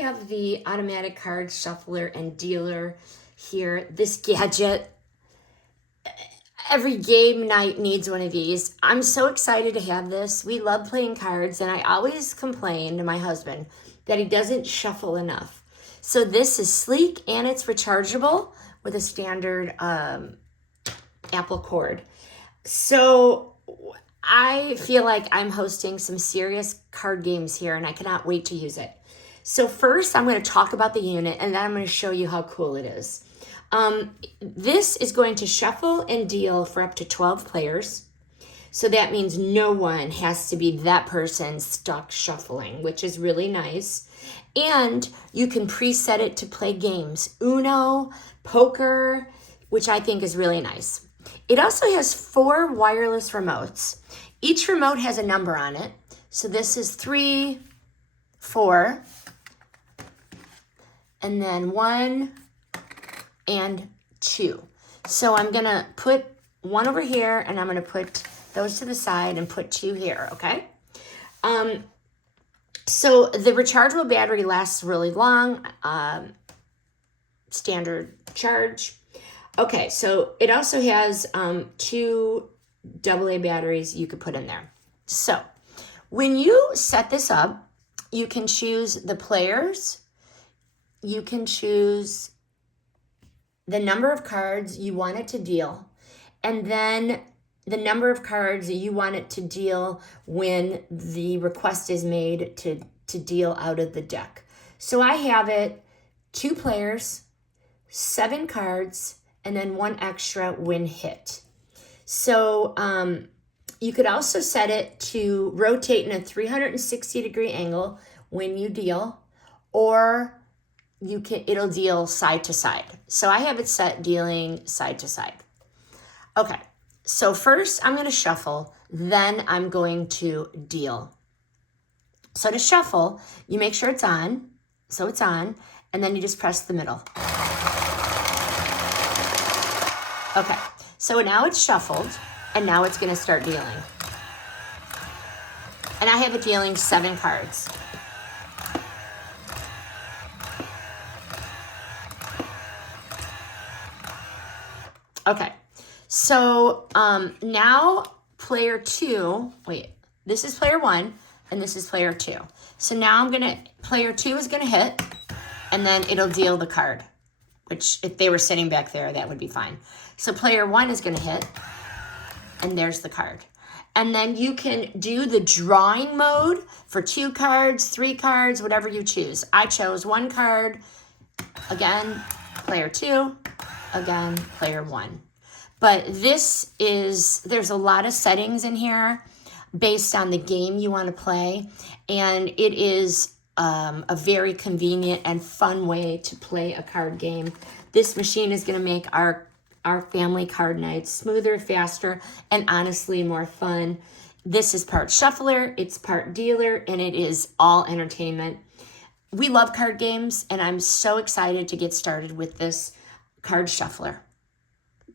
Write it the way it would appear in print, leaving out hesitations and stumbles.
have the automatic card shuffler and dealer here. This gadget, every game night needs one of these. I'm so excited to have this. We love playing cards, and I always complain to my husband that he doesn't shuffle enough. So this is sleek, and it's rechargeable with a standard Apple cord. So I feel like I'm hosting some serious card games here, and I cannot wait to use it. So first, I'm going to talk about the unit, and then I'm going to show you how cool it is. This is going to shuffle and deal for up to 12 players. So that means no one has to be that person stuck shuffling, which is really nice. And you can preset it to play games, Uno, poker, which I think is really nice. It also has 4 wireless remotes. Each remote has a number on it. So this is 3, 4, and then 1 and 2. So I'm going to put 1 over here, and I'm going to put those to the side and put 2 here, okay? So the rechargeable battery lasts really long, standard charge. Okay, so it also has 2 AA batteries you could put in there. So when you set this up, you can choose the players, you can choose the number of cards you want it to deal, and then the number of cards you want it to deal when the request is made to deal out of the deck. So I have it 2 players, 7 cards, and then 1 extra when hit. So you could also set it to rotate in a 360-degree angle when you deal, or it'll deal side to side. So I have it set dealing side to side. Okay, so first I'm going to shuffle, then I'm going to deal. So to shuffle, you make sure it's on, so it's on, and then you just press the middle. Okay, so now it's shuffled, and now it's going to start dealing. And I have it dealing 7 cards. Okay, so now player 2, wait, this is player 1, and this is player 2. So now player 2 is going to hit, and then it'll deal the card, which if they were sitting back there, that would be fine. So player 1 is going to hit, and there's the card. And then you can do the drawing mode for 2 cards, 3 cards, whatever you choose. I chose 1 card, again, player 2, again, player 1. But there's a lot of settings in here based on the game you want to play, and it is a very convenient and fun way to play a card game. This machine is going to make our family card nights smoother, faster, and honestly more fun. This is part shuffler, it's part dealer, and it is all entertainment. We love card games, and I'm so excited to get started with this card shuffler.